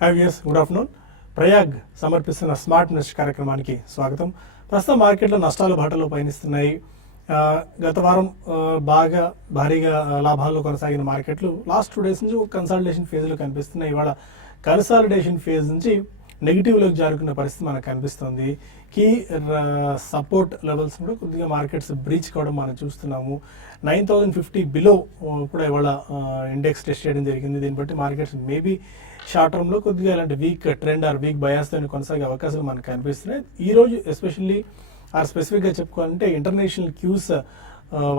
Good afternoon. Prayag సమర్పిస్తున్న smart invest కార్యక్రమానికి స్వాగతం. ప్రస్తుతం మార్కెట్లో నష్టాలు బాటలో పయనిస్తున్నాయి. గత వారం బాగా భారీగా లాభాల్లో కొనసాగిన మార్కెట్లు లాస్ట్ 2 days నుంచి ఒక కన్సాలిడేషన్ ఫేజ్లో కనిపిస్తున్నాయి. ఇవాళ కన్సాలిడేషన్ ఫేజ్ నుంచి నెగిటివ్లోకి జారుకున్న పరిస్థితి మనకు కనిపిస్తుంది. కీ సపోర్ట్ లెవెల్స్ కూడా కొద్దిగా మార్కెట్స్ బ్రీచ్ కావడం మనం చూస్తున్నాము. 9050 బిలో కూడా ఇవాళ ఇండెక్స్ టెస్ట్ చేయడం జరిగింది. దీన్ని బట్టి మార్కెట్స్ మేబీ షార్ట్ టర్మ్లో కొద్దిగా ఇలాంటి వీక్ ట్రెండ్ ఆర్ వీక్ బయాస్తో కొనసాగే అవకాశాలు మనకు కనిపిస్తున్నాయి. ఈరోజు ఎస్పెషల్లీ స్పెసిఫిక్గా చెప్పుకోవాలంటే ఇంటర్నేషనల్ క్యూస్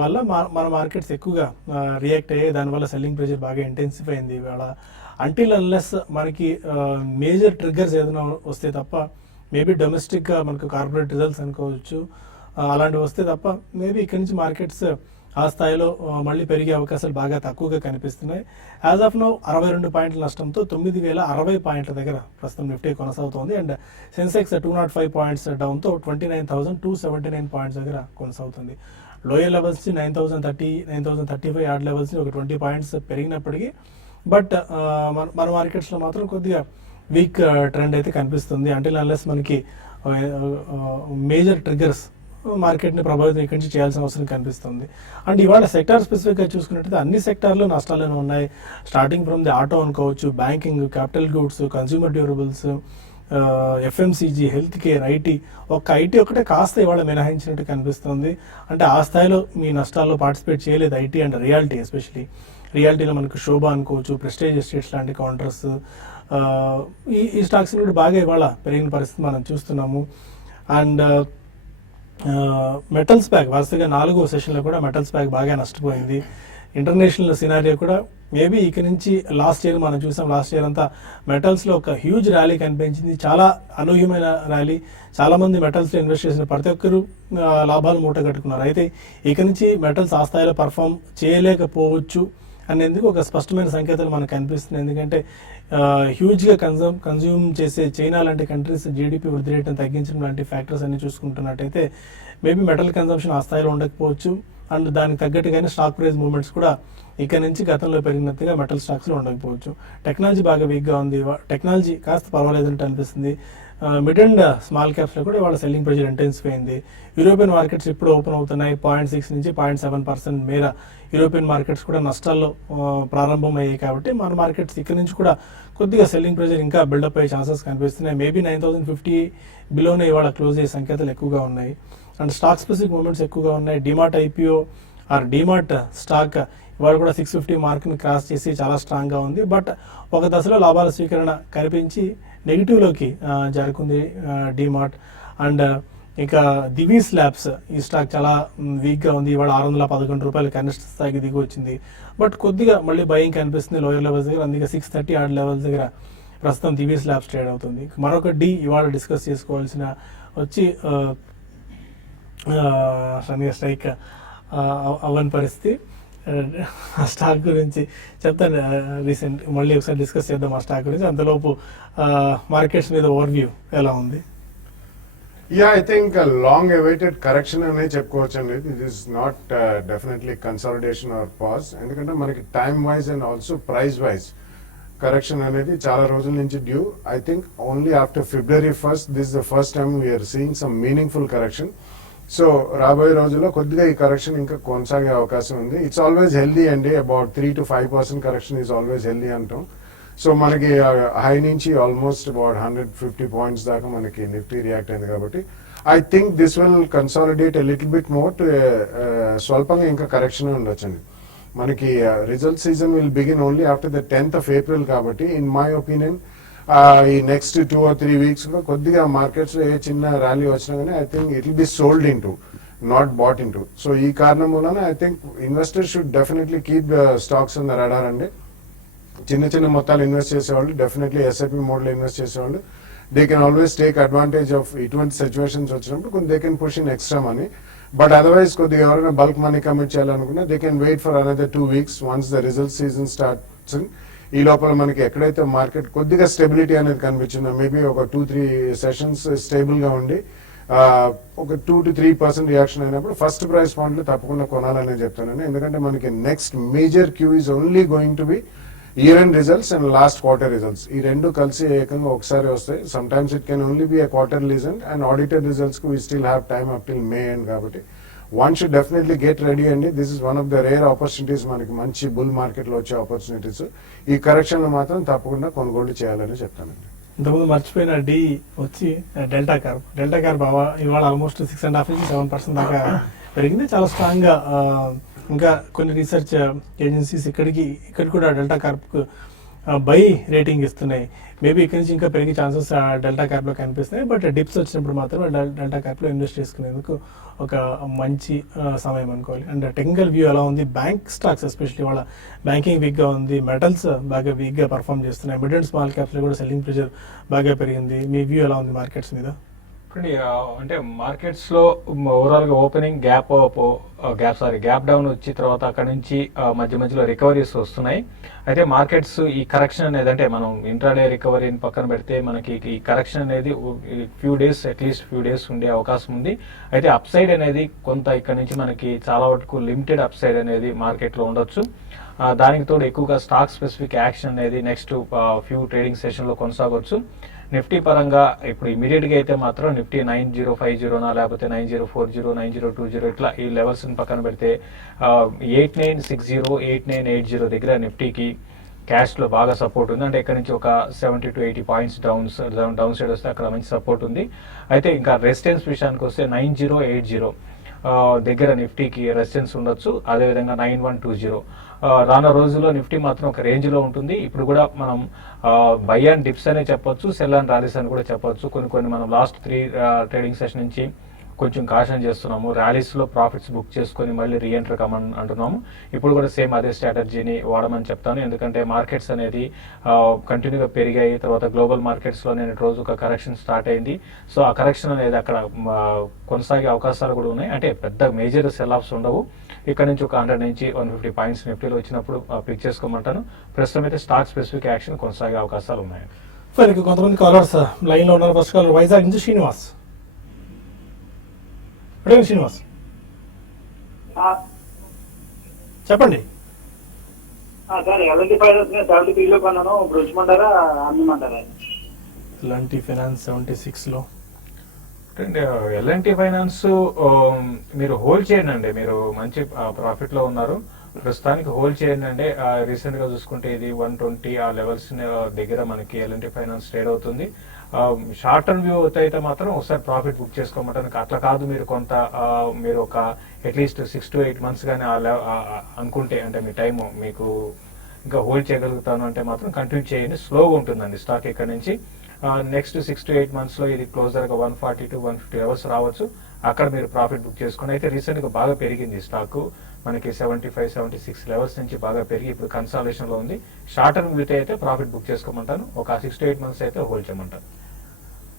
వల్ల మన మార్కెట్స్ ఎక్కువగా రియాక్ట్ అయ్యాయి. దానివల్ల సెల్లింగ్ ప్రెషర్ బాగా ఇంటెన్సిఫై అయింది ఇవాళ. అంటిల్ అన్లెస్ మనకి మేజర్ ట్రిగ్గర్స్ ఏదైనా వస్తే తప్ప, మేబీ డొమెస్టిక్గా మనకు కార్పొరేట్ రిజల్ట్స్ అనుకోవచ్చు, అలాంటివి వస్తే తప్ప మేబీ ఇక్కడి నుంచి మార్కెట్స్ ఆ స్థాయిలో మళ్ళీ పెరిగే అవకాశాలు బాగా తక్కువగా కనిపిస్తున్నాయి. యాజ్ ఆఫ్ నౌ 62 పాయింట్ల నష్టంతో 9060 పాయింట్ల దగ్గర ప్రస్తుతం నిఫ్టీ కొనసాగుతోంది. అండ్ సెన్సెక్స్ 205 పాయింట్స్ డౌన్తో 29,279 పాయింట్స్ దగ్గర కొనసాగుతుంది. లోయర్ లెవెల్స్ 9030, 9035 యాడ్ లెవెల్స్ ఒక 20 పాయింట్స్ పెరిగినప్పటికీ బట్ మన మార్కెట్స్లో మాత్రం కొద్దిగా వీక్ ట్రెండ్ అయితే కనిపిస్తుంది. అంటిల్ అన్లెస్ మనకి మేజర్ ట్రిగ్గర్స్ మార్కెట్ని ప్రభావితం ఇక్కడి నుంచి చేయాల్సిన అవసరం కనిపిస్తుంది. అండ్ ఇవాళ సెక్టార్ స్పెసిఫిక్గా చూసుకున్నట్టయితే అన్ని సెక్టార్లు నష్టాలను ఉన్నాయి. స్టార్టింగ్ ఫ్రమ్ ది ఆటో అనుకోవచ్చు, banking, capital goods, consumer durables, FMCG, health care, IT. IT ఒకటే కాస్త ఇవాళ మినహాయించినట్టు కనిపిస్తుంది. అంటే ఆ స్థాయిలో మీ నష్టాల్లో పార్టిసిపేట్ చేయలేదు ఐటీ అండ్ రియాలిటీ. ఎస్పెషలీ రియాలిటీలో మనకు శోభ అనుకోవచ్చు, ప్రెస్టేజ్ ఎస్టేట్స్ లాంటి కౌంటర్స్, ఈ స్టాక్స్ కూడా బాగా ఇవాళ పెరిగిన పరిస్థితి మనం చూస్తున్నాము. అండ్ మెటల్స్ బ్యాగ్ వరుసగా 4వ సెషన్లో కూడా మెటల్స్ బ్యాగ్ బాగా నష్టపోయింది. ఇంటర్నేషనల్ సినారియో కూడా మేబీ ఇక నుంచి లాస్ట్ ఇయర్ మనం చూసాం. లాస్ట్ ఇయర్ అంతా మెటల్స్లో ఒక హ్యూజ్ ర్యాలీ కనిపించింది, చాలా అనూహ్యమైన ర్యాలీ. చాలామంది మెటల్స్లో ఇన్వెస్ట్ చేసిన ప్రతి ఒక్కరు లాభాలు మూట కట్టుకున్నారు. అయితే ఇక నుంచి మెటల్స్ ఆ స్థాయిలో పర్ఫామ్ చేయలేకపోవచ్చు అనేందుకు ఒక స్పష్టమైన సంకేతాలు మనకు కనిపిస్తున్నాయి. ఎందుకంటే హ్యూజ్గా కన్జ్యూమ్ చేసే చైనా లాంటి కంట్రీస్ జీడిపి వృద్ధి రేటును తగ్గించడం లాంటి ఫ్యాక్టర్స్ అన్ని చూసుకుంటున్నట్టయితే మేబీ మెటల్ కన్జంప్షన్ ఆ స్థాయిలో ఉండకపోవచ్చు. అండ్ దానికి తగ్గట్టుగానే స్టాక్ ప్రైస్ మూవ్మెంట్స్ కూడా ఇక్కడ నుంచి గతంలో పెరిగినట్టుగా మెటల్ స్టాక్స్లో ఉండకపోవచ్చు. టెక్నాలజీ బాగా వీక్గా ఉంది. టెక్నాలజీ కాస్త పర్వాలేదంటే అనిపిస్తుంది. మిడ్ అండ్ స్మాల్ క్యాప్స్లో కూడా వాళ్ళ సెల్లింగ్ ప్రెషర్ ఇంటెన్సిఫై అయింది. యూరోపియన్ మార్కెట్స్ ఇప్పుడు ఓపెన్ అవుతున్నాయి. 0.6 నుంచి 0.7% మేర యూరోపియన్ మార్కెట్స్ కూడా నష్టాల్లో ప్రారంభమయ్యాయి. కాబట్టి మన మార్కెట్స్ ఇక్కడ నుంచి కూడా కొద్దిగా సెల్లింగ్ ప్రెషర్ ఇంకా బిల్డప్ అయ్యే ఛాన్సెస్ కనిపిస్తున్నాయి. మేబీ 9050 బిలోనే ఇవాళ క్లోజ్ అయ్యే సంకేతాలు ఎక్కువగా ఉన్నాయి. అండ్ స్టాక్ స్పెసిఫిక్ మూమెంట్స్ ఎక్కువగా ఉన్నాయి. DMart IPO or DMart stock ఇవాళ కూడా 650 మార్క్ని క్రాస్ చేసి చాలా స్ట్రాంగ్గా ఉంది. బట్ ఒక దశలో లాభాల స్వీకరణ కనిపించి నెగిటివ్లోకి జరుగుతుంది డిమార్ట్. అండ్ ఇంకా దివీస్ ల్యాబ్స్ ఈ స్టాక్ చాలా వీక్గా ఉంది. ఇవాళ 611 రూపాయలు కనిష్ట స్థాయికి దిగి వచ్చింది. బట్ కొద్దిగా మళ్ళీ బయింగ్ కనిపిస్తుంది లోయర్ లెవెల్స్ దగ్గర. అందుకే 630 ఆడ్ లెవెల్స్ దగ్గర ప్రస్తుతం దివీస్ ల్యాబ్స్ ట్రేడ్ అవుతుంది. మరొక ఇవాళ డిస్కస్ చేసుకోవాల్సిన వచ్చి స్ట్రైక్ అవ్వని పరిస్థితి. ఆ స్టాక్ గురించి చెప్తాను రీసెంట్, మళ్ళీ ఒకసారి డిస్కస్ చేద్దాం ఆ స్టాక్ గురించి. అంతలోపు మార్కెట్స్ మీద ఓవర్వ్యూ ఎలా ఉంది? I think a long awaited correction అనే చెప్పుకోవచ్చండి. It is not definitely consolidation or pause. ఎందుకంటే మనకి time wise and also price wise correction అనేది చాలా రోజుల నుంచి due. I think only after February 1st this the first time we are seeing some meaningful correction. So రాబోయే రోజుల్లో కొద్దిగా ఈ కరెక్షన్ ఇంకా కొనసాగే అవకాశం ఉంది. ఇట్స్ ఆల్వేస్ హెల్దీ అండి. About 3 to 5% correction is always healthy అంటాం. సో మనకి హై నుంచి ఆల్మోస్ట్ అబౌట్ 150 పాయింట్స్ దాకా మనకి నిఫ్టీ రియాక్ట్ అయింది. కాబట్టి I think this will consolidate a little bit more to స్వల్పంగా ఇంకా కరెక్షన్ ఉండొచ్చండి. మనకి result season will begin only after the 10th of April. కాబట్టి ఇన్ మై ఒపీనియన్ ఈ నెక్స్ట్ 2 or 3 weeks కూడా కొద్దిగా మార్కెట్స్ లో ఏ చిన్న ర్యాలీ వచ్చినా కానీ I think it will be sold into, not bought into. So ఈ కారణం వలన I think investors should definitely keep stocks on the radar అండి. చిన్న మొత్తాలు ఇన్వెస్ట్ చేసేవాళ్ళు డెఫినెట్లీ ఎస్ఐపి మోడ్లో ఇన్వెస్ట్ చేసేవాళ్ళు they can always take advantage of ఇటువంటి సిచ్యువేషన్స్ వచ్చినప్పుడు కొన్ని they can push in extra money. But otherwise కొద్దిగా ఎవరైనా బల్క్ మనీ కమిట్ చేయాలనుకున్నా they can wait for another 2 weeks once the result season starts. ఈ లోపల మనకి ఎక్కడైతే మార్కెట్ కొద్దిగా స్టెబిలిటీ అనేది కనిపించిందో, మేబీ ఒక 2-3 సెషన్స్ స్టేబుల్గా ఉండి ఒక 2 to 3% రియాక్షన్ అయినప్పుడు ఫస్ట్ ప్రైస్ పాయింట్లో తప్పకుండా కొనాలని చెప్తానండి. ఎందుకంటే మనకి next major Q is only going to be year end results and last quarter results ఈ రెండు కలిసి ఏకంగా ఒకసారి వస్తాయి. Sometimes it can only be a quarter result and audited results కి we still have time up till May end కాబట్టి one should definitely get ready అండి. This is one of the rare opportunities, మనకి మంచి bull market లో వచ్చే opportunities. ఈ correction లో మాత్రం తప్పకుండా కొనుగోలు చేయాలని చెప్తానండి. ఇంతకుముందు మర్చిపోయిన డి వచ్చి డెల్టా కార్ప్ ఇవాళ ఆల్మోస్ట్ 6.5 నుంచి 7% దాకా పెరిగింది. చాలా స్ట్రాంగ్ గా ఇంకా కొన్ని రీసెర్చ్ ఏజెన్సీస్ ఇక్కడ కూడా డెల్టా కార్ప్ బై రేటింగ్ ఇస్తున్నాయి. మేబీ ఇక్కడ నుంచి ఇంకా పెరిగే ఛాన్సెస్ డెల్టా కార్ప్ లో కనిపిస్తున్నాయి. బట్ డిప్స్ వచ్చినప్పుడు మాత్రం డెల్టా కార్ప్ లో ఇన్వెస్ట్ చేసుకునేందుకు ఒక మంచి సమయం అనుకోవాలి. అండ్ టెక్నికల్ వ్యూ ఎలా ఉంది, బ్యాంక్ స్టాక్స్ ఎస్పెషల్లీ వాళ్ళ బ్యాంకింగ్ వీక్ గా ఉంది, మెటల్స్ బాగా వీక్ గా పర్ఫామ్ చేస్తున్నాయి, మిడ్ అండ్ స్మాల్ క్యాప్స్ లో కూడా సెల్లింగ్ ప్రెషర్ బాగా పెరిగింది. మీ వ్యూ ఎలా ఉంది మార్కెట్స్ మీద? అంటే మార్కెట్స్ లో ఓవరాల్ గా ఓపెనింగ్ గ్యాప్ డౌన్ వచ్చి తర్వాత అక్కడ నుంచి మధ్య మధ్యలో రికవరీస్ వస్తున్నాయి. అయితే మార్కెట్స్ ఈ కరెక్షన్ అనేది, అంటే మనం ఇంట్రాడే రికవరీని పక్కన పెడితే మనకి ఈ కరెక్షన్ అనేది అట్లీస్ట్ ఫ్యూ డేస్ ఉండే అవకాశం ఉంది. అయితే అప్ సైడ్ అనేది కొంత ఇక్కడ నుంచి మనకి చాలా వరకు లిమిటెడ్ అప్ సైడ్ అనేది మార్కెట్ లో ఉండొచ్చు. దానికి తోడు ఎక్కువగా స్టాక్ స్పెసిఫిక్ యాక్షన్ అనేది నెక్స్ట్ ఫ్యూ ట్రేడింగ్ సెషన్ లో కొనసాగొచ్చు. నిఫ్టీ పరంగా ఇప్పుడు ఇమీడియట్ గా అయితే మాత్రం నిఫ్టీ 9050 లేకపోతే 9040 9020 ఇట్లా ఈ లెవెల్స్ పక్కన పెడితే 8960 8980 దగ్గర నిఫ్టీకి క్యాష్ లో బాగా సపోర్ట్ ఉంది. అంటే ఇక్కడ నుంచి ఒక 70 to 80 పాయింట్స్ డౌన్ సైడ్ వస్తే అక్కడ మంచి సపోర్ట్ ఉంది. అయితే ఇంకా రెసిస్టెన్స్ విషయానికి వస్తే 9080 దగ్గర నిఫ్టీకి రెసిస్టెన్స్ ఉండొచ్చు. అదేవిధంగా 9120 రానున్న రోజుల్లో నిఫ్టీ మాత్రం ఒక రేంజ్ లో ఉంటుంది. ఇప్పుడు కూడా మనం బై అండ్ డిప్స్ అనే చెప్పొచ్చు, సెల్ అండ్ ర్యాలీస్ అని కూడా చెప్పొచ్చు. కొన్ని మనం లాస్ట్ 3 ట్రేడింగ్ సెషన్ నుంచి కొంచెం కాషన్ చేస్తున్నాము. ర్యాలీస్ లో ప్రాఫిట్స్ బుక్ చేసుకొని మళ్ళీ రీఎంటర్ కమని అంటున్నాము. ఇప్పుడు కూడా సేమ్ అదే స్ట్రాటజీని వాడమని చెప్తాను. ఎందుకంటే మార్కెట్స్ అనేది కంటిన్యూగా పెరిగాయి. తర్వాత గ్లోబల్ మార్కెట్స్ లో నేను రోజు ఒక కరెక్షన్ స్టార్ట్ అయింది. సో ఆ కరెక్షన్ అనేది అక్కడ కొనసాగే అవకాశాలు కూడా ఉన్నాయి. అంటే పెద్ద మేజర్ సెల్ ఆఫ్స్ ఉండవు. ఇక్కడ నుంచి ఒక 100 నుంచి 150 పాయింట్స్ నిఫ్టీలో వచ్చినప్పుడు పిక్ చేసుకోమంటాను. ప్రస్తుతం అయితే స్టాక్ స్పెసిఫిక్ యాక్షన్ కొనసాగే అవకాశాలు ఉన్నాయి. కొంతమంది కాలర్స్ లైన్ లో ఉన్నారు. ఫస్ట్ కాలర్ వైజాగ్ నుంచి శ్రీనివాస్. శ్రీనివాస్ చెప్పండి. సార్ ఎలాంటి ఫైనాన్స్ 73 లో కొన్నాను, ఇప్పుడు ఉంచమంటారా అమ్మమంటారా? ఎలాంటి ఫైనాన్స్ 76 లో. ఎల్ఎన్టీ ఫైనాన్స్ మీరు హోల్డ్ చేయండి అండి. మీరు మంచి ప్రాఫిట్ లో ఉన్నారు, ప్రస్తుతానికి హోల్డ్ చేయండి అండి. రీసెంట్ గా చూసుకుంటే ఇది 120 ఆ లెవెల్స్ దగ్గర మనకి ఎల్ఎన్టీ ఫైనాన్స్ ట్రేడ్ అవుతుంది. షార్ట్ టర్మ్ వ్యూ అయితే మాత్రం ఒకసారి ప్రాఫిట్ బుక్ చేసుకోమంటాను. అట్లా కాదు, మీరు కొంత మీరు ఒక అట్లీస్ట్ 6 to 8 months కానీ అనుకుంటే, అంటే మీ టైం మీకు ఇంకా హోల్డ్ చేయగలుగుతాను అంటే మాత్రం కంటిన్యూ చేయండి. స్లోగా ఉంటుందండి స్టాక్ ఇక్కడ నుంచి. నెక్స్ట్ 6 to 8 months లో ఇది క్లోజర్ గా 140 to 150 లెవెల్స్ రావచ్చు. అక్కడ మీరు ప్రాఫిట్ బుక్ చేసుకోండి. అయితే రీసెంట్ గా బాగా పెరిగింది స్టాక్, మనకి 75 76 లెవెల్స్ నుంచి బాగా పెరిగి ఇప్పుడు కన్సాలేషన్ లో ఉంది. షార్ట్ టర్మ్ వ్యూ అయితే ప్రాఫిట్ బుక్ చేసుకోమంటాను. ఒక 6 to 8 months అయితే హోల్డ్ చేయమంటాను.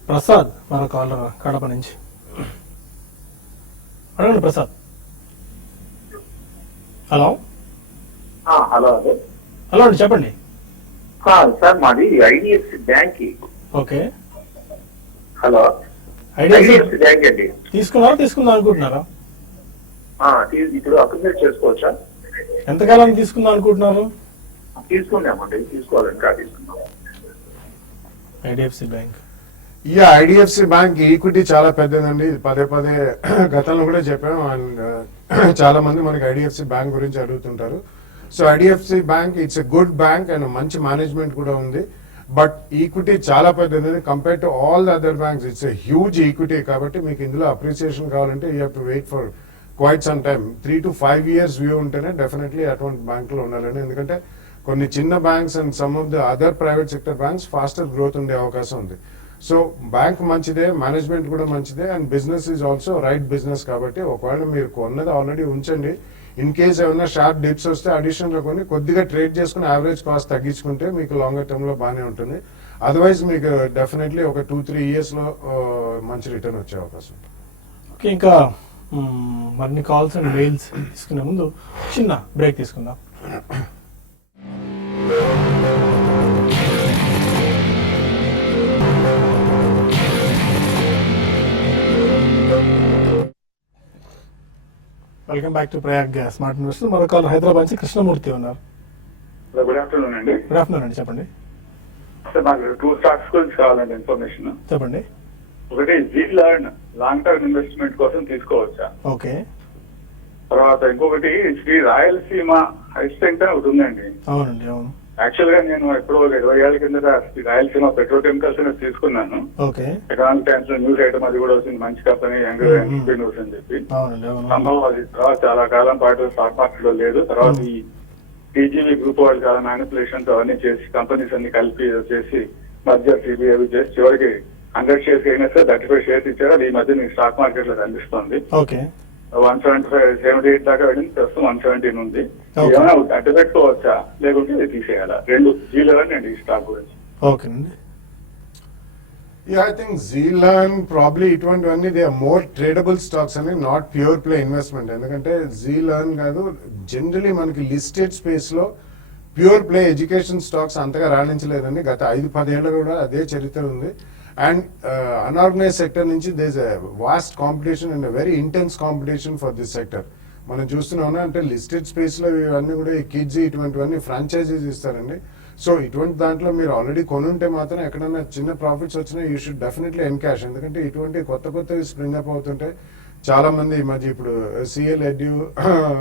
ప్రసాద్ మన కాలర్ కడప నుంచి. అడగండి ప్రసాద్. హలో హలో హలో అండి, చెప్పండి. సార్ మాది IDFC bank. Okay, hello IDFC bank అండి. తీసుకుందాం అనుకుంటున్నారా? ఇప్పుడు అక్యుమిలేట్ చేసుకోవచ్చా? ఎంతకాలం తీసుకుందాం అనుకుంటున్నారు? తీసుకుందామండి, తీసుకోవాలంటే తీసుకుందాం. IDFC bank. IDFC bank equity చాలా పెద్దదండి. పదే గతంలో కూడా చెప్పాము. అండ్ చాలా మంది మనకి ఐడిఎఫ్సి బ్యాంక్ గురించి అడుగుతుంటారు. So IDFC bank it's a good bank and మంచి మేనేజ్మెంట్ కూడా ఉంది. బట్ ఈక్విటీ చాలా పెద్దది compare to all the other banks. It's a huge equity. కాబట్టి మీకు ఇందులో అప్రిసియేషన్ కావాలంటే you have to wait for quite some time. 3 to 5 years view ఉంటేనే డెఫినెట్లీ అటువంటి బ్యాంకులో ఉండాలండి. ఎందుకంటే కొన్ని చిన్న banks and some of the other private sector banks faster growth ఉండే అవకాశం ఉంది. సో బ్యాంక్ మంచిదే, మేనేజ్మెంట్ కూడా మంచిదే, and business is also right business. కాబట్టి ఒకవేళ మీరు కొన్నది ఆల్రెడీ ఉంచండి. ఇన్ కేస్ ఏమైనా షార్ప్ డిప్స్ వస్తే అడిషనల్ గా కొన్ని కొద్దిగా ట్రేడ్ చేసుకుని యావరేజ్ కాస్ట్ తగ్గించుకుంటే మీకు లాంగర్ టర్మ్ లో బాగానే ఉంటుంది. అదర్వైజ్ మీకు డెఫినెట్లీ ఒక 2-3 years లో మంచి రిటర్న్ వచ్చే అవకాశం. ఓకే, ఇంకా మరిన్ని కాల్స్ అండ్ మెయిల్స్ తీసుకునే ముందు చిన్న బ్రేక్ తీసుకుందాం. Welcome back to Prayag smart investor. మరో కాల్ హైదరాబాద్ నుంచి కృష్ణమూర్తి ఉన్నారు. గుడ్ ఆఫ్టర్నూన్ అండి. గుడ్ ఆఫ్టర్నూన్ అండి, చెప్పండి. సార్ నాకు 2 స్టాక్స్ గురించి కావాలండి ఇన్ఫర్మేషన్. చెప్పండి. ఒకటి జీలర్న్ లాంగ్ టర్మ్ ఇన్వెస్ట్మెంట్ కోసం తీసుకోవచ్చా? ఓకే. తర్వాత ఇంకొకటి శ్రీ రాయలసీమ హైస్టెంట్ ఒకటి ఉందండి. అవునండి, అవును. యాక్చువల్ గా నేను ఎప్పుడో 20 ఏళ్ల కిందట శ్రీ రాయలసీమ పెట్రోకెమికల్స్ అనేది తీసుకున్నాను. ఓకే. ఎకనామిక్ టైమ్స్ లో న్యూస్ ఐటమ్ అది కూడా వచ్చింది, మంచి కంపెనీ యంగ్ ఎంటర్ప్రీనర్స్ అని చెప్పి. అవునండి, అవును. సంభవం అది తర్వాత చాలా కాలం పాటు స్టాక్ మార్కెట్ లో లేదు. తర్వాత ఈ టీజీవీ గ్రూప్ వాళ్ళు చాలా మ్యానిపులేషన్స్ అవన్నీ చేసి కంపెనీస్ అన్ని కలిపి చేసి మధ్య సిబిఐ చేసి చివరికి 100 షేర్స్ అయినా సార్ 35 షేర్స్ ఇచ్చారు. అది ఈ మధ్య మీకు స్టాక్ మార్కెట్ లో కనిపిస్తుంది. ఓకే. 175, 78 దాకా వెళ్ళింది, ప్రస్తుతం 117 ఉంది. Okay. ఏమైనా అడ్డు పెట్టుకోవచ్చా లేకుంటే ఇది తీసేయాలా? 2 జీలర్ అండి ఈ స్టాక్ గురించి. ఓకేనండి. Yeah, I think Zealand probably ఇటువంటివన్నీ they are more tradable stocks అని, నాట్ ప్యూర్ ప్లే ఇన్వెస్ట్మెంట్. ఎందుకంటే Zealand కాదు, జనరలీ మనకి లిస్టెడ్ స్పేస్ లో ప్యూర్ ప్లే ఎడ్యుకేషన్ స్టాక్స్ అంతగా రాణించలేదండి. గత 5-10 ఏళ్ళు కూడా అదే చరిత్ర ఉంది. అండ్ అన్ఆర్గనైజ్ సెక్టర్ నుంచి there's vast competition and very intense competition for this sector. మనం చూస్తున్నాం అంటే లిస్టెడ్ స్పేస్ లో ఇవన్నీ కూడా ఈ కిడ్స్ ఇటువంటివన్నీ ఫ్రాంచైజీస్ ఇస్తారండి. సో ఇటువంటి దాంట్లో మీరు ఆల్రెడీ కొనుంటే మాత్రం ఎక్కడైనా చిన్న ప్రాఫిట్స్ వచ్చినా యూ షుడ్ డెఫినెట్లీ ఎన్కాష్. ఎందుకంటే ఇటువంటి కొత్తవి స్ప్రింగ్ అప్ అవుతుంటే చాలా మంది ఈ మధ్య ఇప్పుడు సిఎల్ ఎడ్యూ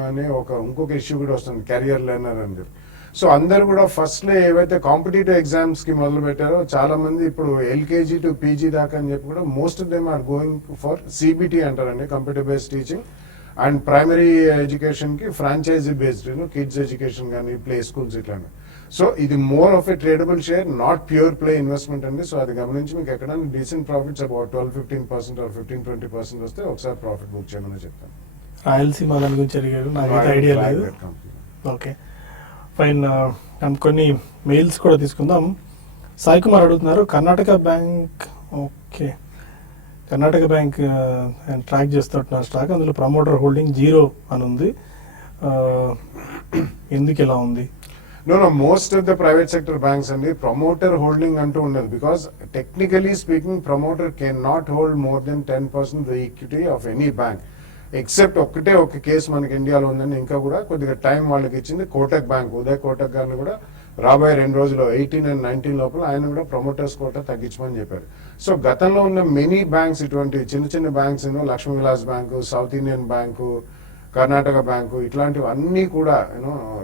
అనే ఇంకొక ఇష్యూ కూడా వస్తుంది, కెరియర్ లెర్నర్ అని చెప్పి. సో అందరు కూడా ఫస్ట్ లో ఏవైతే కాంపిటేటివ్ ఎగ్జామ్స్ కి మొదలు పెట్టారో చాలా మంది ఇప్పుడు ఎల్కేజీ టు పీజీ దాకా అని చెప్పి కూడా most of them are going for CBT అంటారండి, computer based teaching. And primary education కి ఫ్రాంచైజీ బేస్డ్ కిడ్స్ ఎడ్యుకేషన్ కానీ ప్లే స్కూల్స్ ఇట్లాంటి. సో ఇది more of a tradable share, not pure play investment అండి. సో అది గమనించి మీకు ఎక్కడైనా డీసెంట్ ప్రాఫిట్స్ అబౌట్ 12-15% ఆర్ 15-20% వస్తే ఒకసారి ప్రాఫిట్ బుక్ చేయమని చెప్తాను. రాయలసీమ దాని గురించి అడిగారు, నాకైతే ఐడియా లేదు. Okay, fine. కొన్ని మెయిల్స్ కూడా తీసుకుందాం. సాయి కుమార్ అడుగుతున్నారు, Karnataka bank. Okay, Karnataka bank track చేస్తున్నారు స్టాక్, అందులో ప్రమోటర్ హోల్డింగ్ 0 అని ఉంది. ఎందుకు ఇలా ఉంది? No, most of the private sector banks and the promoter holding అంటూ ఉండదు. Because technically speaking, promoter cannot hold more than 10% the equity of any bank. Except ఒక కేసు మనకి ఇండియాలో ఉందని, ఇంకా కూడా కొద్దిగా టైం వాళ్ళకి ఇచ్చింది కోటక్ బ్యాంక్. ఉదయ్ కోటక్ గారిని కూడా రాబోయే 2 రోజుల్లో 18 and 19 లోపల ఆయన కూడా ప్రమోటర్స్ కోటా తగ్గించమని చెప్పారు. సో గతంలో ఉన్న మెనీ బ్యాంక్స్, ఇటువంటి చిన్న banks, Lakshmi Vilas bank, south Indian bank, Karnataka bank, ఇట్లాంటివి అన్ని కూడా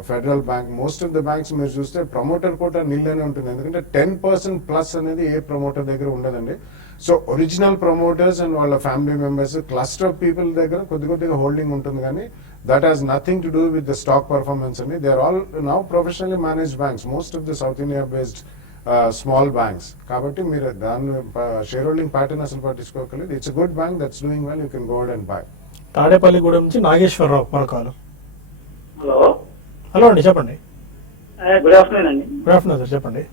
federal bank, most of the banks మీరు చూస్తే ప్రమోటర్ కోటా నిల్లోనే ఉంటుంది. ఎందుకంటే 10% ప్లస్ అనేది ఏ ప్రమోటర్ దగ్గర ఉండదండి. సో ఒరిజినల్ ప్రమోటర్స్ అండ్ వాళ్ళ family members, cluster of people దగ్గర కొద్దిగా హోల్డింగ్ ఉంటుంది. కానీ that has nothing to do with the stock performance అండి. They are all now professionally managed banks, most of the South India based small banks. కాబట్టి మీరు దాన్ని shareholding pattern అసలు పట్టించుకోకలేదు. It's good bank that's doing well, you can go and buy. Tadepalligudem నుంచి నాగేశ్వరరావు మరొకరు. Hello. Hello అండి, చెప్పండి. Good afternoon అండి. గుడ్ ఆఫ్టర్నూన్ సార్, చెప్పండి.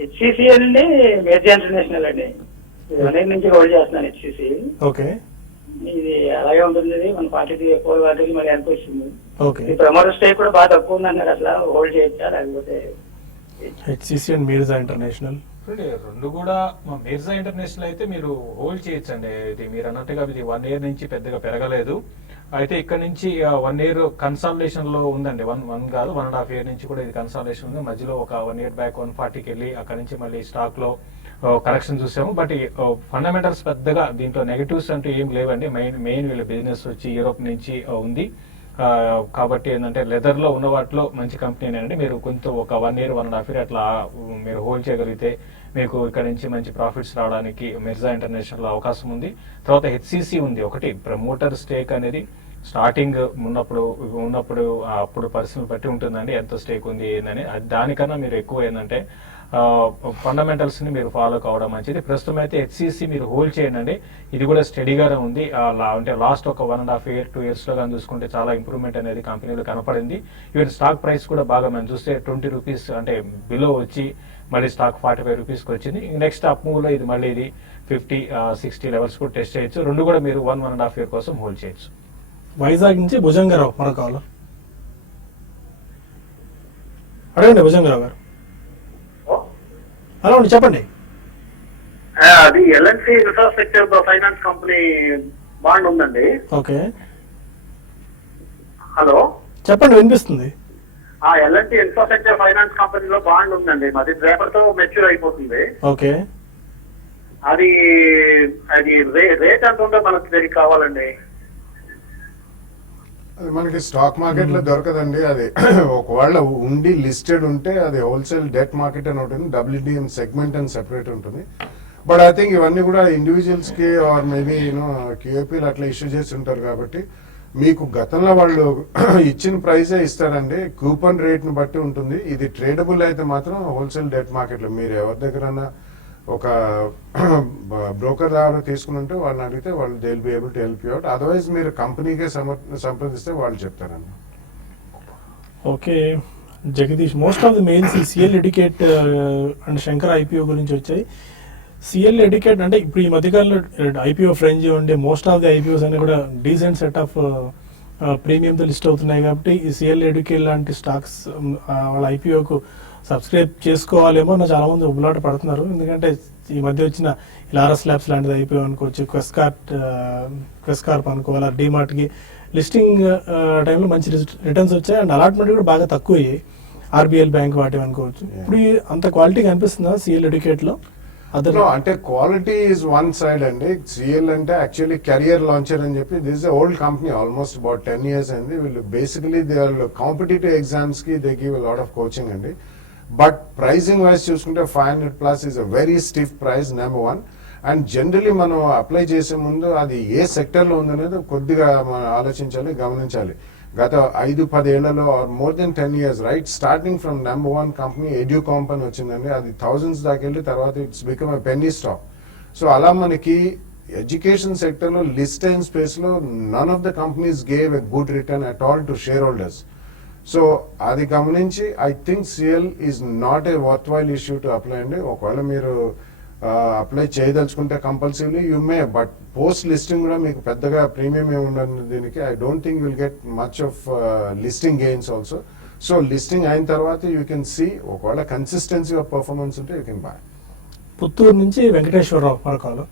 హెచ్సిసిఎల్ అండి, మేజర్ ఇంటర్నేషనల్ అండి, 1 నుంచి హోల్డ్ చేస్తున్నాను హెచ్సిసి. ఓకే. ఇది అలాగే ఉంటుంది, మన పార్టీకి ఎక్కువ వాటికి మరి అనిపిస్తుంది. ఓకే. ఈ ప్రమోటర్ స్టేక్ కూడా బాగా తక్కువ ఉంది అన్నారు, అట్లా హోల్డ్ చేయొచ్చా లేకపోతే? హెచ్సిసి అండ్ మీర్జా ఇంటర్నేషనల్ రెండు కూడా మిర్జా ఇంటర్నేషనల్ అయితే మీరు హోల్డ్ చేయొచ్చండి. ఇది మీరు అన్నట్టుగా ఇది 1 year నుంచి పెద్దగా పెరగలేదు. అయితే ఇక్కడ నుంచి 1 year కన్సాలిడేషన్ లో ఉందండి. 1 కాదు 1.5 year నుంచి కూడా ఇది కన్సాలిడేషన్ ఉంది. మధ్యలో ఒక 1 year బ్యాక్ 140కి వెళ్ళి అక్కడ నుంచి మళ్ళీ స్టాక్ లో కరెక్షన్ చూసాము. బట్ ఫండమెంటల్స్ పెద్దగా దీంట్లో నెగటివ్స్ అంటూ ఏం లేవండి. మెయిన్ వీళ్ళ బిజినెస్ వచ్చి యూరోప్ నుంచి ఉంది. కాబట్టి ఏంటంటే లెదర్ లో ఉన్న వాటిలో మంచి కంపెనీ అండి. మీరు కొంచెం ఒక 1 year 1.5 year అట్లా మీరు హోల్డ్ చేయగలిగితే మీకు ఇక్కడ నుంచి మంచి ప్రాఫిట్స్ రావడానికి మిర్జా ఇంటర్నేషనల్ లో అవకాశం ఉంది. తర్వాత హెచ్సిసి ఉంది ఒకటి. ప్రమోటర్ స్టేక్ అనేది స్టార్టింగ్ ఉన్నప్పుడు అప్పుడు పరిస్థితులు బట్టి ఉంటుందండి, ఎంత స్టేక్ ఉంది ఏందని. దానికన్నా మీరు ఎక్కువ ఏంటంటే ఫండమెంటల్స్ ని మీరు ఫాలో కావడం మంచిది. ప్రస్తుతం అయితే హెచ్సిసి మీరు హోల్డ్ చేయండి. ఇది కూడా స్టడీగానే ఉంది. అంటే లాస్ట్ ఒక 1.5 year 2 years లో కానీ చూసుకుంటే చాలా ఇంప్రూవ్మెంట్ అనేది కంపెనీలో కనపడింది. ఈవెన్ స్టాక్ ప్రైస్ కూడా బాగా మనం చూస్తే 20 రూపీస్ అంటే బిలో వచ్చి మళ్ళీ స్టాక్ 45 రూపీస్కి వచ్చింది. నెక్స్ట్ అప్ మూవ్ లో ఇది మళ్ళీ ఇది 50-60 లెవెల్స్ కూడా టెస్ట్ చేయొచ్చు. రెండు కూడా మీరు 1.5 year కోసం హోల్డ్ చేయొచ్చు. వైజాగ్ నుంచి భుజంగరావు మరొకరు. అడగండి భుజంగరావు గారు. హలో అండి, చెప్పండి. అది ఎల్ఎన్సి ఇన్ఫ్రాస్ట్రక్చర్ ఫైనాన్స్ కంపెనీ బాండ్ ఉందండి. ఓకే, హలో చెప్పండి, వినిపిస్తుంది. ఆ ఎల్ఎన్టీ ఇన్ఫ్రాస్ట్రక్చర్ ఫైనాన్స్ కంపెనీలో బాండ్ ఉందండి, అది రేపటితో మెచ్యూర్ అయిపోతుంది. ఓకే, అది అది రేట్ ఎంత ఉందో మనకు తెలియ కావాలండి. అది మనకి స్టాక్ మార్కెట్ లో దొరకదండి. అది ఒకవేళ ఉండి లిస్టెడ్ ఉంటే అది హోల్సేల్ డెట్ మార్కెట్ అని ఉంటుంది, WDM సెగ్మెంట్ అని సెపరేట్ ఉంటుంది. బట్ ఐ థింక్ ఇవన్నీ కూడా ఇండివిజువల్స్ కి ఆర్ మేబీ QAPలు అట్లా ఇష్యూ చేసి ఉంటారు కాబట్టి మీకు గతంలో వాళ్ళు ఇచ్చిన ప్రైజే ఇస్తారండి, కూపన్ రేట్ ని బట్టి ఉంటుంది. ఇది ట్రేడబుల్ అయితే మాత్రం హోల్సేల్ డెట్ మార్కెట్ లో మీరు ఎవరి దగ్గర ఒక బ్రోకర్ ద్వారా తీసుకుని ఉంటే వాళ్ళని అడిగితే వాళ్ళు they will be able to help you out. Otherwise మీరు కంపెనీకే సంప్రదిస్తే వాళ్ళు చెప్తారండి. Okay Jagadish, most of the mails ఈ CL educate and Shankar IPO గురించి వచ్చాయి. CL ఎడ్యుకేట్ అంటే ఇప్పుడు ఈ మధ్యకాలంలో IPO ఫ్రెంజ్ ఉండే మోస్ట్ ఆఫ్ ది IPOs అన్ని కూడా డీసెంట్ సెట్ ఆఫ్ ప్రీమియంతో లిస్ట్ అవుతున్నాయి కాబట్టి ఈ CL ఎడ్యుకేట్ లాంటి స్టాక్స్ వాళ్ళ IPOకు సబ్స్క్రైబ్ చేసుకోవాలేమో నా చాలా మంది ఉబులాట పడుతున్నారు. ఎందుకంటే ఈ మధ్య వచ్చిన లారస్ ల్యాబ్స్ లాంటిది IPO అనుకోవచ్చు, క్వెస్కార్ప్ అనుకోవాలి, డిమార్ట్కి లిస్టింగ్ టైంలో మంచి రిటర్న్స్ వచ్చాయి అండ్ అలాట్మెంట్ కూడా బాగా తక్కువ అయ్యాయి. RBL బ్యాంక్ వాటి అనుకోవచ్చు. ఇప్పుడు అంత క్వాలిటీ కనిపిస్తుందా CL ఎడ్యుకేట్లో? అంటే క్వాలిటీ ఈజ్ వన్ సైడ్ అండి. CL అంటే యాక్చువల్లీ కెరియర్ లాంచర్ అని చెప్పి this is old company, almost about 10 years అయింది. వీళ్ళు బేసికలీ దే కాంపిటేటివ్ ఎగ్జామ్స్ కి they give lot of coaching అండి. బట్ ప్రైజింగ్ వైజ్ చూసుకుంటే 500+ is a very stiff price, number 1. And generally మనం apply చేసే ముందు అది ఏ సెక్టర్ లో ఉందనేది కొద్దిగా మనం ఆలోచించాలి, గమనించాలి. గత 5-10 ఏళ్లలో or more than 10 years right starting from number 1 company Educomp అని వచ్చిందండి. అది థౌజండ్స్ దాకా వెళ్ళి తర్వాత it's become a penny stock. So అలా మనకి ఎడ్యుకేషన్ సెక్టర్ లో లిస్ట్ అయిన స్పేస్ లో none of the companies gave a good return at all to shareholders. So అది గమనించి I think CL is not a worthwhile issue to apply అండి. ఒకవేళ మీరు apply చేయదలుచుకుంటే compulsorily you may, but post listing కూడా మీకు పెద్దగా premium ఏమి ఉండదు దీనికి. I don't think will get much of listing gains also. So listing అయిన తర్వాత యూ కెన్ సీ, ఒకవేళ కన్సిస్టెన్సీ ఆఫ్ పర్ఫార్మెన్స్ ఉంటే యూ కెన్ బై. పుత్తూరు నుంచి వెంకటేశ్వరరావు మరొకరు.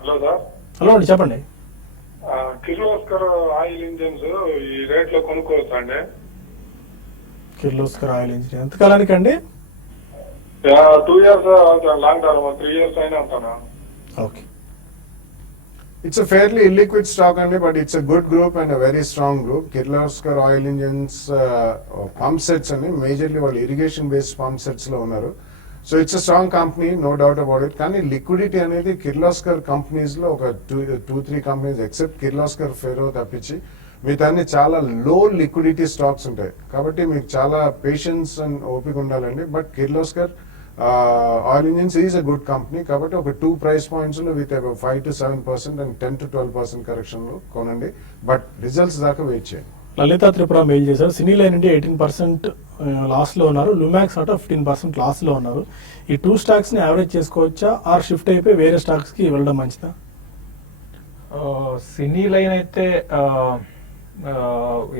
Hello sir. హలో అండి, చెప్పండి. కిర్లోస్కర్ ఆయిల్ ఇంజిన్స్ ఈ రేట్ లో కొనుక్కోవచ్చా అండి? కిర్లోస్కర్ ఆయిల్ ఇంజిన్ ఎంతకాలానికి అండి? 2 years లాంగ్ టర్మ్, 3 years అయినా ఉంటానా? Okay, It's a fairly illiquid stock only, but it's a good group and a very strong group. Kirloskar Oil Engines pump sets and majorly all irrigation based pump sets lo unnaru. So it's a strong company, no doubt about it. Kani liquidity anedi Kirloskar companies lo oka 2-3 companies except Kirloskar Ferro tappichi మిగతాన్ని చాలా లో liquidity stocks ఉంటాయి కాబట్టి మీకు చాలా patience and ఓపిక ఉండాలండి. But Kirloskar oil engines is a good company కాబట్టి ఒక 2 price points లో విత్ 5-7% అండ్ 10-12% కరెక్షన్ లో కొనండి. బట్ రిజల్ట్స్ దాకా వెయిట్ చేయండి. లలిత త్రిపుర మెయిల్ చేశారు. సినీ లైన్ నుండి 18% లాస్ లో ఉన్నారు, లుమాక్స్ ఆటో 15% లాస్ లో ఉన్నారు. ఈ 2 స్టాక్స్ ని యావరేజ్ చేసుకోవచ్చా ఆర్ షిఫ్ట్ అయిపోయి వేరే స్టాక్స్ కి వెళ్ళడం మంచిదా? సినీ లైన్ అయితే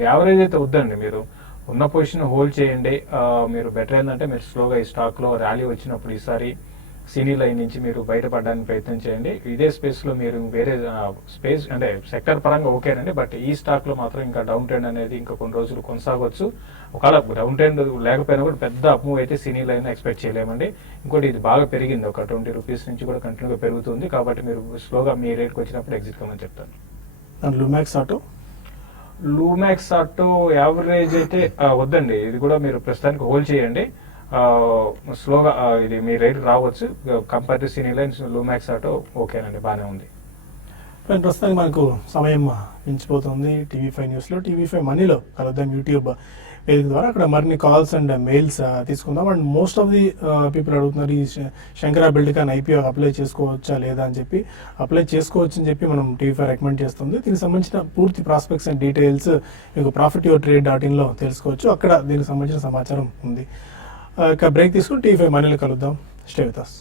యావరేజ్ అయితే వద్దండి, మీరు ఉన్న పొజిషన్ హోల్డ్ చేయండి. మీరు బెటర్ ఏంటంటే మీరు స్లోగా ఈ స్టాక్ లో ర్యాలీ వచ్చినప్పుడు ఈసారి సినీ లైన్ నుంచి మీరు బయటపడడానికి ప్రయత్నం చేయండి. ఇదే స్పేస్ లో మీరు వేరే స్పేస్ అంటే సెక్టర్ పరంగా ఓకేనండి, బట్ ఈ స్టాక్ లో మాత్రం ఇంకా డౌన్ ట్రెండ్ అనేది ఇంకా కొన్ని రోజులు కొనసాగవచ్చు. ఒకవేళ డౌన్ ట్రెండ్ లేకపోయినా కూడా పెద్ద అప్ మూవ్ అయితే సినీ లైన్ ఎక్స్పెక్ట్ చేయలేమండి. ఇంకోటి ఇది బాగా పెరిగింది, ఒక 20 రూపీస్ నుంచి కూడా కంటిన్యూగా పెరుగుతుంది కాబట్టి మీరు స్లోగా మీ రేట్కి వచ్చినప్పుడు ఎగ్జిట్ కమని చెప్తాను. లుమాక్స్ ఆటో యావరేజ్ అయితే వద్దండి, ఇది కూడా మీరు ప్రస్తుతానికి హోల్డ్ చేయండి. స్లోగా ఇది మీ రేట్ రావచ్చు. Compare to cine lines Lumax auto ఓకేనండి, బాగానే ఉంది. ప్రస్తుతానికి మనకు సమయం మించిపోతుంది. TV5 న్యూస్లో TV5 మనీలో కలుద్దాం యూట్యూబ్ వేదిక ద్వారా. అక్కడ మరిన్ని కాల్స్ అండ్ మెయిల్స్ తీసుకుందాం. And most of the people అడుగుతున్నారు ఈ శంకరా బిల్డ్కాన్ IPO అప్లై చేసుకోవచ్చా లేదా అని చెప్పి. అప్లై చేసుకోవచ్చు అని చెప్పి మనం TV5 రికమెండ్ చేస్తుంది. దీనికి సంబంధించిన పూర్తి ప్రాస్పెక్ట్స్ అండ్ డీటెయిల్స్ మీకు profityourtrade.in లో తెలుసుకోవచ్చు. అక్కడ దీనికి సంబంధించిన సమాచారం ఉంది. ఇక బ్రేక్ తీసుకుని TV5 మనీలో కలుద్దాం. Stay with us.